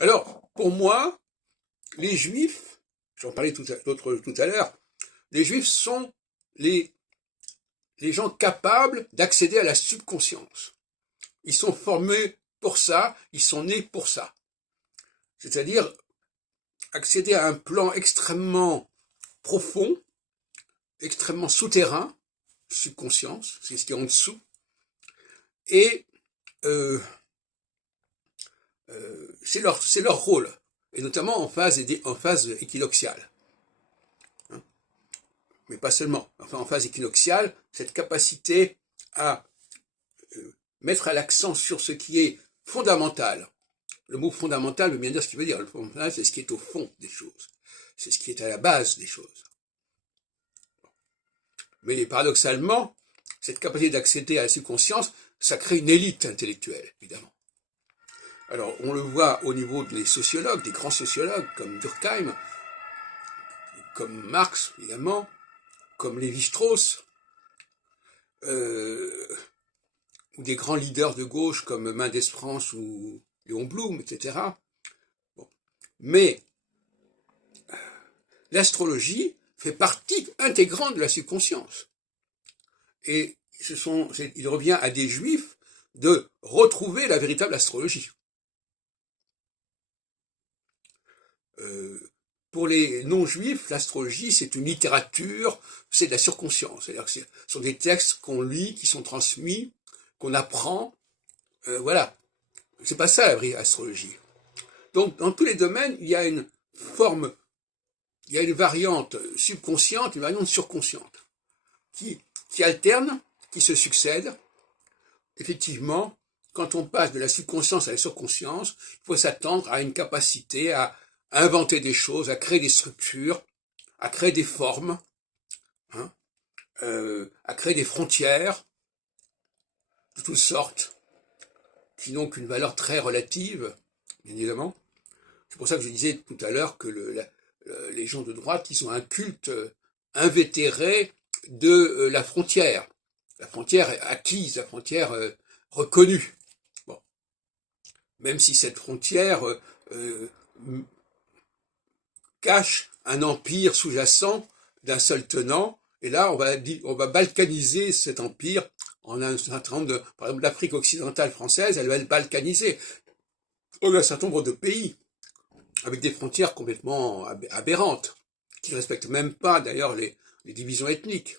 Alors, pour moi, les Juifs, j'en parlais tout à l'heure, les Juifs sont les gens capables d'accéder à la subconscience. Ils sont formés pour ça, ils sont nés pour ça. C'est-à-dire accéder à un plan extrêmement profond, extrêmement souterrain, subconscience, c'est ce qui est en dessous, et c'est leur rôle, et notamment en phase équinoxiale. Hein, mais pas seulement. Enfin, en phase équinoxiale, cette capacité à mettre l'accent sur ce qui est fondamental. Le mot fondamental veut bien dire ce qu'il veut dire. Le fondamental, c'est ce qui est au fond des choses. C'est ce qui est à la base des choses. Mais paradoxalement, cette capacité d'accéder à la subconscience, ça crée une élite intellectuelle, évidemment. Alors, on le voit au niveau des sociologues, des grands sociologues, comme Durkheim, comme Marx, évidemment, comme Lévi-Strauss, ou des grands leaders de gauche comme Mendes France ou Léon Blum, etc. Bon. Mais l'astrologie fait partie intégrante de la subconscience. Et il revient à des juifs de retrouver la véritable astrologie. Pour les non-juifs, l'astrologie, c'est une littérature, c'est de la surconscience. C'est-à-dire que ce sont des textes qu'on lit, qui sont transmis, qu'on apprend. Voilà. C'est pas ça la vraie astrologie. Donc, dans tous les domaines, il y a une forme, il y a une variante subconsciente, une variante surconsciente, qui alternent, qui se succèdent. Effectivement, quand on passe de la subconscience à la surconscience, il faut s'attendre à une capacité à inventer des choses, à créer des structures, à créer des formes, hein, à créer des frontières de toutes sortes, qui n'ont qu'une valeur très relative, bien évidemment. C'est pour ça que je disais tout à l'heure que les gens de droite, ils ont un culte invétéré de la frontière acquise, la frontière reconnue. Bon. Même si cette frontière cache un empire sous-jacent d'un seul tenant, et là on va balkaniser cet empire en un certain nombre de, par exemple l'Afrique occidentale française, elle va être balkanisée. On a un certain nombre de pays avec des frontières complètement aberrantes, qui ne respectent même pas d'ailleurs les divisions ethniques.